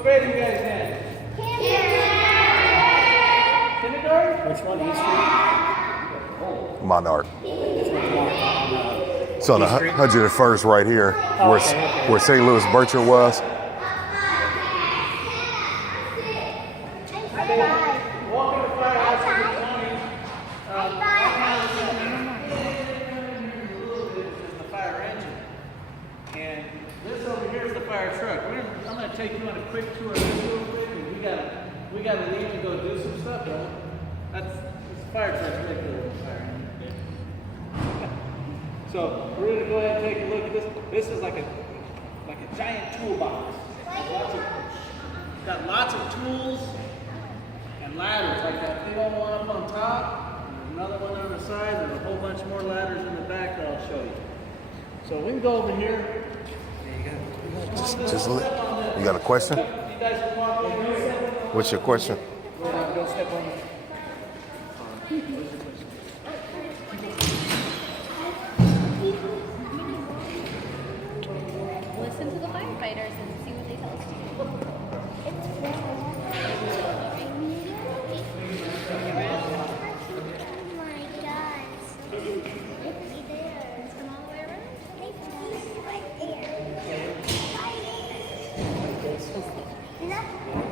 What grade are you guys in? Kindergarten? Which one? East Street? Monarch. This one's on So on the East Street? 101st right here, Oh, where, okay. where St. Louis Bircher was. Welcome to Firehouse in the 20s. This is the fire engine. And this over here is the fire truck. I'm going to take you on a quick tour of this real quick. And we got to leave and go do some stuff, though. That's this fire truck's really cool. Fire engine. So we're going to go ahead and take a look at this. This is like a giant toolbox. Got lots of tools and ladders, like that big old one up on top, and another one on the side, and a whole bunch more ladders in the back that I'll show you. So we can go over here. Just look. You got a question? You guys can walk over here. What's your question? Don't step on it. Listen to the firefighters and see what they tell us.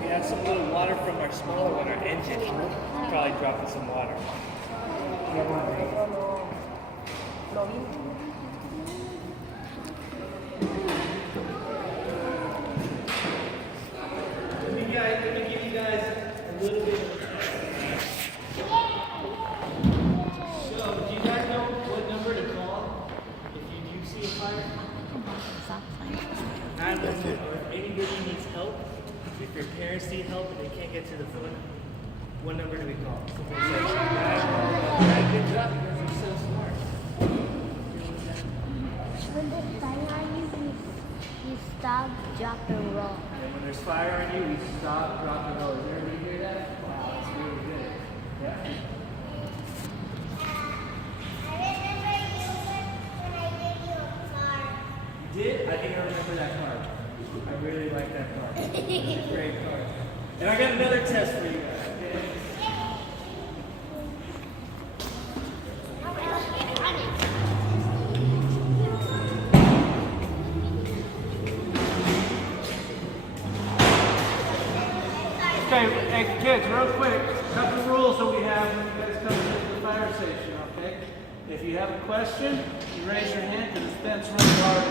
We have some little water from our smaller one, our engine. Probably dropping some water. Let me give you guys a little bit of So, do you guys know what number to call if you do see a fire? 911, or if anybody needs help, if your parents need help and they can't get to the phone, what number do we call? Somebody says 911. Good job, you guys are so smart. When there's fire on you, you stop, drop, and roll. And when there's fire on you, we stop, drop, and roll. Did everybody hear that? Wow, that's really good. Yeah. You did? I think I remember that card. I really like that card. It's a great card. And I got another test for you guys. Okay? Okay, hey kids, real quick, a couple rules that we have when you guys come to the fire station, okay? If you have a question, you raise your hand because it's been really hard.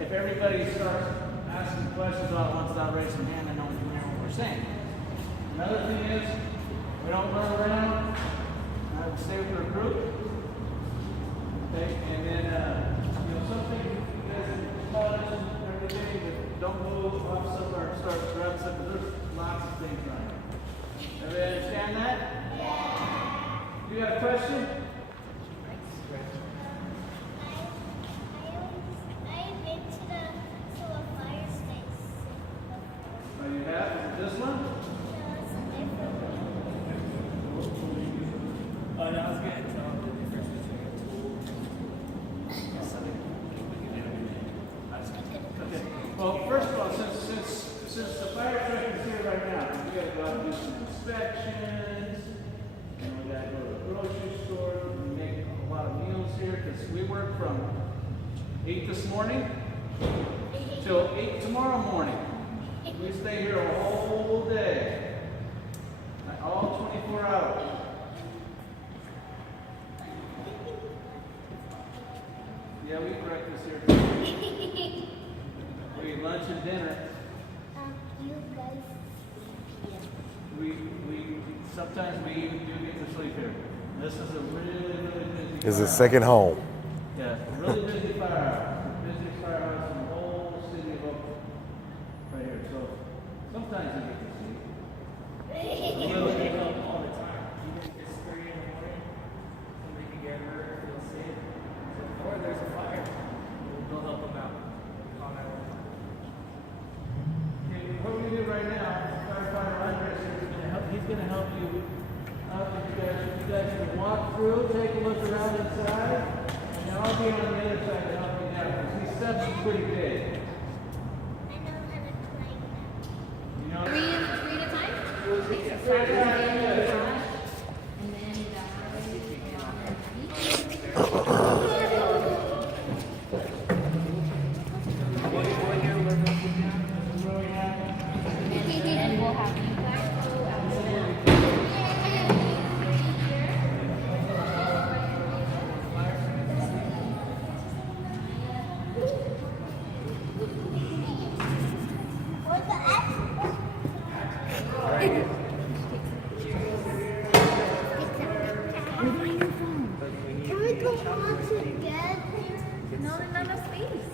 If everybody starts asking questions all at once without raising their hand, then no one can hear what we're saying. Another thing is, we don't run around. We stay with our group. Okay, and then, something you guys have everything, but don't move off somewhere and start grabbing something. There's lots of things right here. Everybody understand that? Yeah. You got a question? Oh, you have? This one? Oh, no, I was going to tell them the difference between a tool and Okay. Well, first of all, since the fire truck is here right now, we got to go out and do some inspections, and we got to go to the grocery store, we make a lot of meals here, because we work from 8 this morning till 8 tomorrow morning. We stay here a whole day, all 24 hours. Yeah, we eat breakfast here. We eat lunch and dinner. You guys. We sometimes we even do get to sleep here. This is a really busy. It's a firehouse. second home. Yeah, really busy firehouse. Busiest firehouse in the whole city of Oakland. Right here. So sometimes you get to sleep. You know, they help all the time. Even if it's 3 in the morning, somebody can get hurt, feel safe. Or there's a fire. They'll help them out. Call 911. Okay, what we do right now, firefighter Andres is going to help. He's going to help you. You guys can walk through, take a look around inside, and then I'll be on the other side to help you out because these steps are pretty big. I know how to climb. start with the and then and we'll have you guys go out. Can we go watch again? No, not enough space.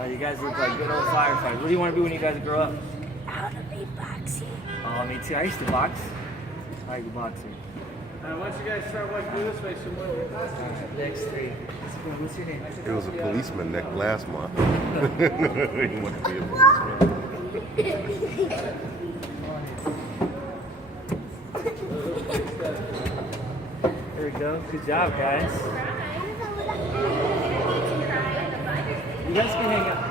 Oh, you guys look like good old firefighters. What do you want to be when you guys grow up? I want to be boxing. Oh, me too. I used to box. I like boxing. Once you guys start walking through this way, some more. Next three. What's your name? It was a policeman neck last month. He wanted to be a policeman. There we go. Good job, guys. You guys can hang out.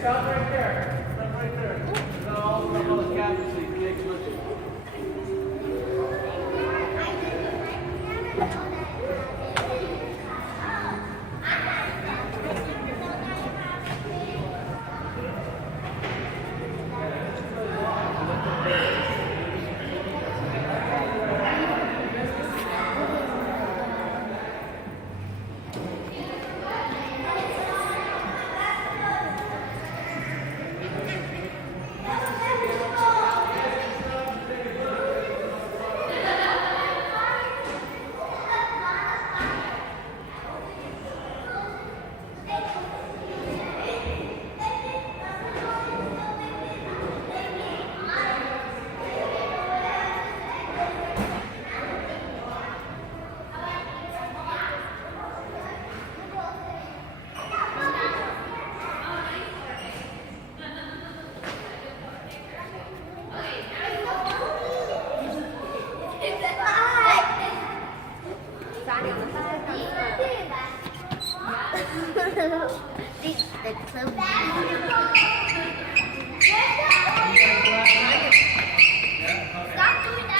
Stop right there. Stop right there. All the cabinets so you can take a look.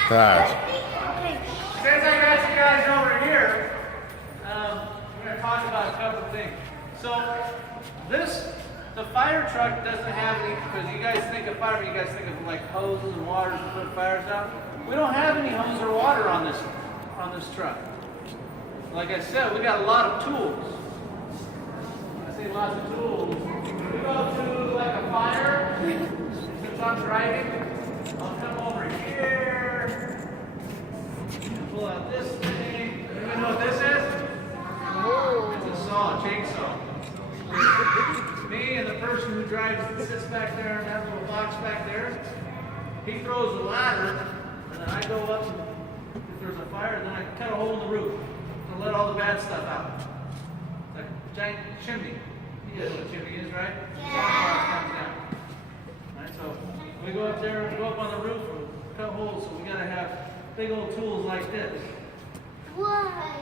Guys, Since I got you guys over here, we're going to talk about a couple of things. So, the fire truck doesn't have any, because you guys think of fire, you guys think of like hoses and waters to put fires out. We don't have any hose or water on this truck. Like I said, we got a lot of tools. I say lots of tools. We go to like a fire, since I'm driving, I'll come over here, pull out this thing. You know what this is? It's a saw, a chainsaw. Me and the person who drives, sits back there in that little box back there, he throws a ladder, and then I go up, and if there's a fire, then I cut a hole in the roof to let all the bad stuff out. It's like a giant chimney. You guys know what a chimney is, right? Yeah. Alright, so we go up there, go up on the roof, and cut holes, so we gotta have big old tools like this. Why?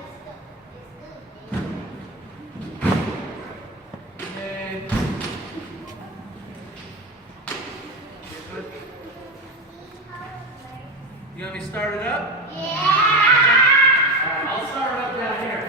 Okay. Good. You want me to start it up? Yeah! Alright, I'll start it up down here.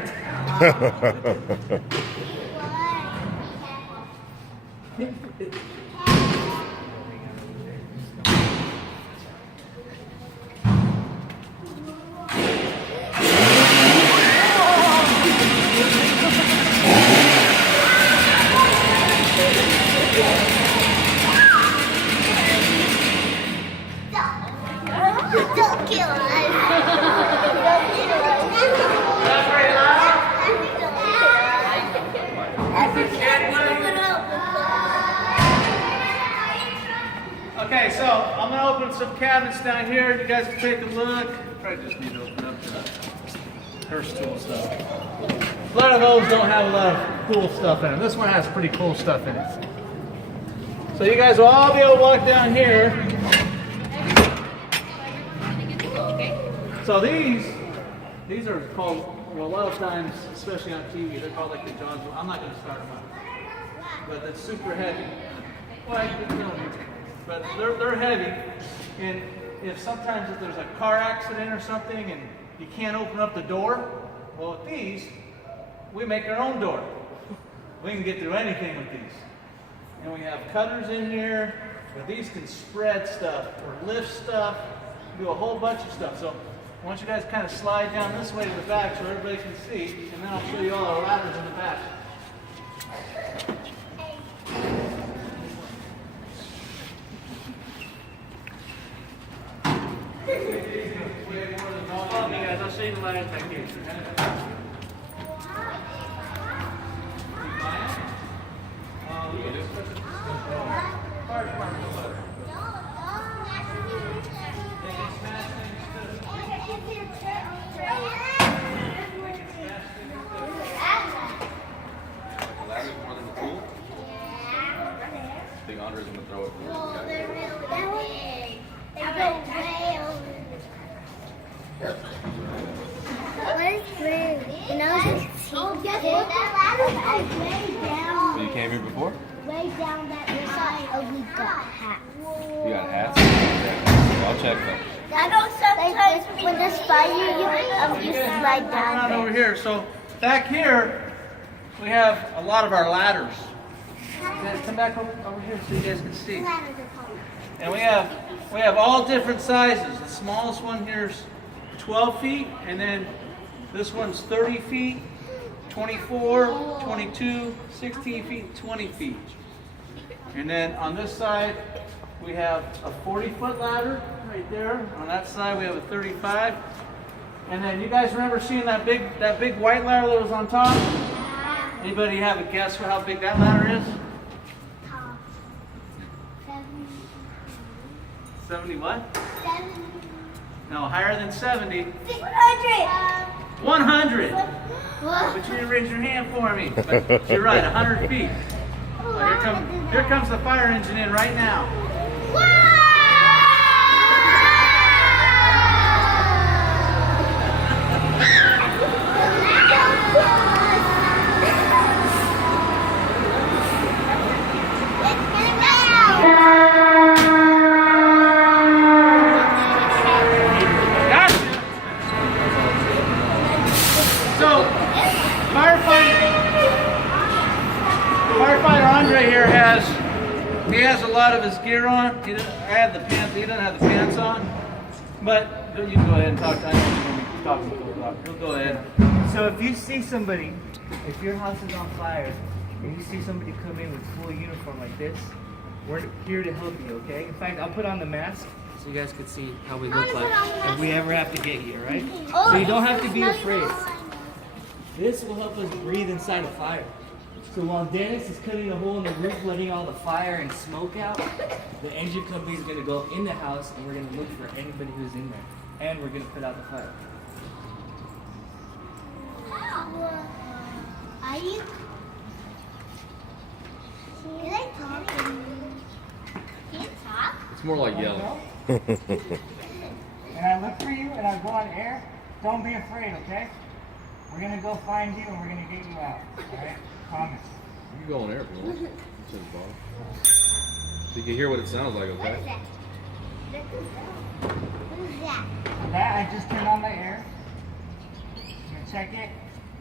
Don't kill us. That's very loud. Okay, so I'm going to open some cabinets down here. You guys can take a look. Probably just need to open up the Hearst tool stuff. A lot of those don't have a lot of cool stuff in them. This one has pretty cool stuff in it. So you guys will all be able to walk down here So these are called, well, a lot of times, especially on TV, they're called like the Johns. I'm not going to start them up, but it's super heavy. Well, I can tell you, but they're heavy, and if sometimes if there's a car accident or something and you can't open up the door, well, with these, we make our own door. We can get through anything with these. And we have cutters in here, but these can spread stuff or lift stuff, do a whole bunch of stuff. So I want you guys to kind of slide down this way to the back so everybody can see, and then I'll show you all our ladders in the back. I'll show you the ladders back here. Big Andre's gonna throw it. Well, they're really big. They go way over. What is big? You know, that ladder is way down. You came here before? Way down that side. We got hats. You got hats? Yeah. I'll check that. I know sometimes when there's fire, you slide down. Come on over here. So back here, we have a lot of our ladders. Guys, come back over here so you guys can see. And we have all different sizes. The smallest one here is 12 feet, and then this one's 30 feet, 24, 22, 16 feet, 20 feet. And then on this side, we have a 40-foot ladder right there. On that side, we have a 35. And then you guys remember seeing that big white ladder that was on top? Anybody have a guess for how big that ladder is? 70 what? 70. No, higher than 70. 600. 100. But you didn't raise your hand for me. But you're right, 100 feet. Well, here comes the fire engine in right now. So, firefighter Andre here has a lot of his gear on. He doesn't have the pants on. But you can go ahead and talk to him. I know you're going to be talking to him. He'll go ahead. So if you see somebody, if your house is on fire, and you see somebody come in with full uniform like this, we're here to help you, okay? In fact, I'll put on the mask so you guys can see how we look like if we ever have to get you, right? So you don't have to be afraid. This will help us breathe inside a fire. So while Dennis is cutting a hole in the roof, letting all the fire and smoke out, the engine company is going to go in the house and we're going to look for anybody who's in there. And we're going to put out the fire. Are you? Can I talk? Can you talk? It's more like yelling. And I look for you and I go on air. Don't be afraid, okay? We're going to go find you and we're going to get you out. Alright? Promise. You can go on air if you want. It's in the bottom. So you can hear what it sounds like, What is okay? that? What is that? That I just turned on the air. I'm going to check it.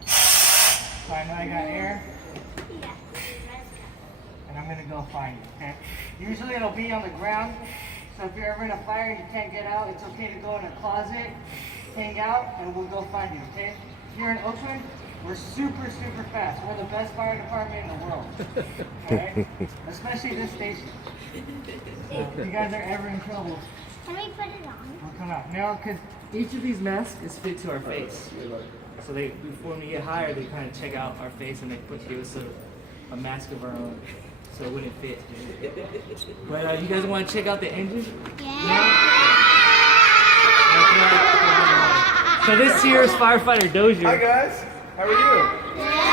So I know I got air. And I'm going to go find you, okay? Usually it'll be on the ground. So if you're ever in a fire and you can't get out, it's okay to go in a closet, hang out, and we'll go find you, okay? Here in Oakland, we're super, super fast. We're the best fire department in the world. Alright? Especially this station. So if you guys are ever in trouble, Can we put it on? we'll come out. No, because each of these masks is fit to our face. So they, before we get hired, they kind of check out our face and they give us a mask of our own. So it wouldn't fit. But you guys want to check out the engine? So this here is Firefighter Dozier. Hi guys, how are you? Yeah.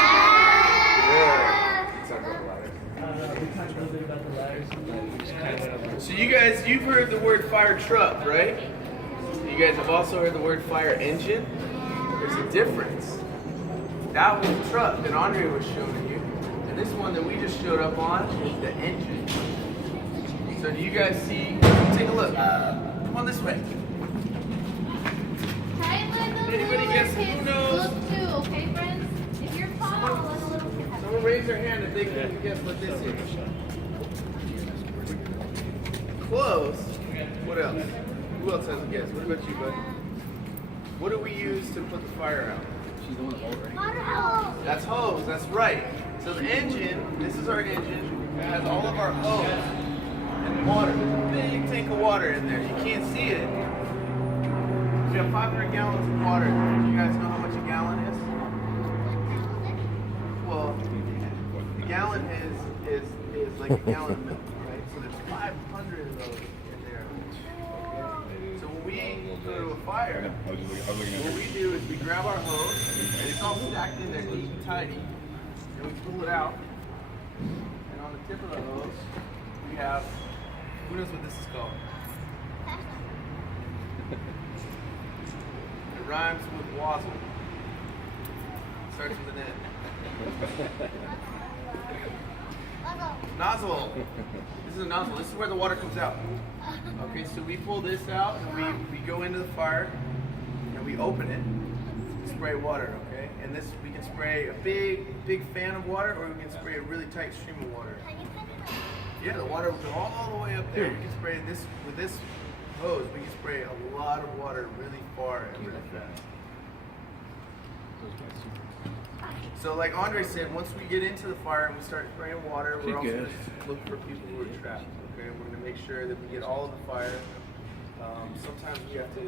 We talked a little bit about the ladders. So you guys, you've heard the word fire truck, right? You guys have also heard the word fire engine. There's a difference. That was the truck that Andre was showing you, and this one that we just showed up on is the engine. So do you guys see? Take a look. Come on this way. Anybody guess who knows? Look too, okay, friends? If you're tall, let a little kid have Someone raise their hand if they can guess what this is. Close. What else? Who else has a guess? What about you, bud? What do we use to put the fire out? Water hose. That's hose, that's right. So the engine, this is our engine, it has all of our hose and water. There's a big tank of water in there. You can't see it. We have 500 gallons of water. Do you guys know how much a gallon is? Well, the gallon is like a gallon of milk, right? So there's 500 of those in there. So when we go to a fire, what we do is we grab our hose, and it's all stacked in there neat and tidy, and we pull it out, and on the tip of the hose, we have, who knows what this is called? It rhymes with wazzle. Starts with an N. Nozzle. This is a nozzle. This is where the water comes out. Okay, so we pull this out and we go into the fire and we open it to spray water, okay? And this, we can spray a big fan of water, or we can spray a really tight stream of water. Yeah, the water will go all the way up there. We can spray this, with this hose, we can spray a lot of water really far and really fast. So like Andre said, once we get into the fire and we start spraying water, we're also going to look for people who are trapped. Okay, we're going to make sure that we get all of the fire. Sometimes we have to,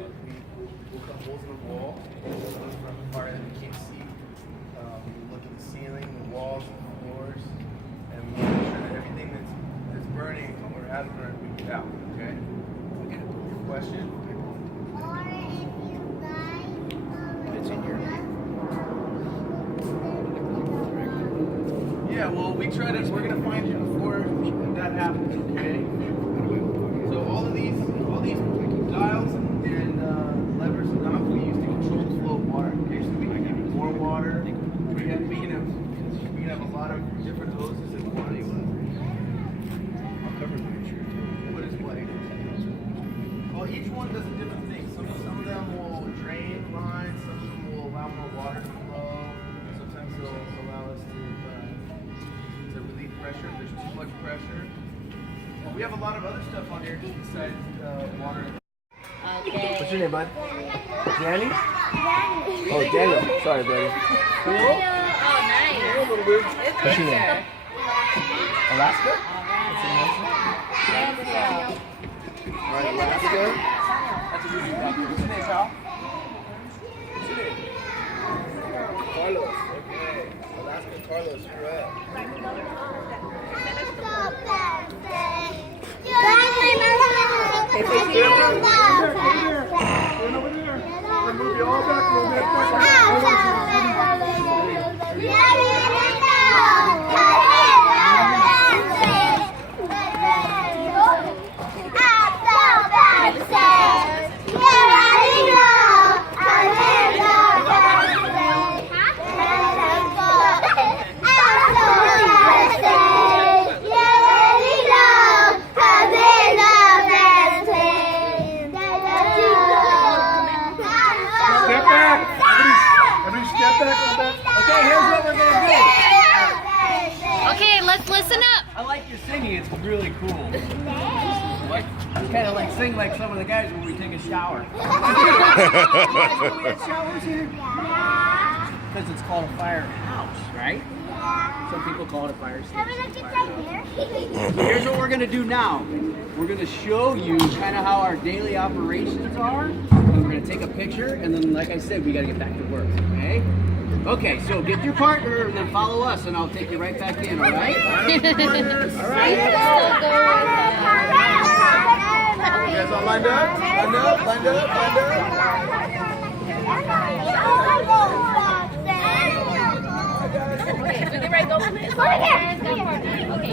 we'll cut holes in the wall from the fire that we can't see. We look at the ceiling, the walls, the floors, and we make sure that everything that's burning or has burned, we get out. Okay? Okay. Your question? Or if you guys. It's in here. Yeah, well, we're gonna find you before that happens, okay? So all these dials and levers and knobs we use to control the flow of water. Okay, so we can give you more water. We can have a lot of different hoses at once. What is what? Well, each one does a different thing. Some of them will drain lines. Some of them will allow more water to flow. Sometimes they'll allow us to relieve pressure if there's too much pressure. We have a lot of other stuff on here besides water. Okay. What's your name, bud? Danny? Oh, Daniel. Sorry, buddy. Cool? Oh, nice. What's your name? Alaska? All right, Alaska. That's a really good doctor. What's your name, pal? What's your name? Carlos. Okay. Alaska Carlos, you're at. Remove you all back a little bit. Okay, here's what we're gonna do. Okay, let's listen up. I like your singing, it's really cool. It's kind of like sing like some of the guys when we take a shower. We have showers here? Because it's called a firehouse, right? Some people call it a fire station. So here's what we're going to do now. We're going to show you kind of how our daily operations are. We're going to take a picture, and then, like I said, we got to get back to work, okay? Okay, so get your partner, and then follow us, and I'll take you right back in, all right? All right. You guys all lined up? Lined up? Lined up? Lined up? Okay, so get ready to go. Okay.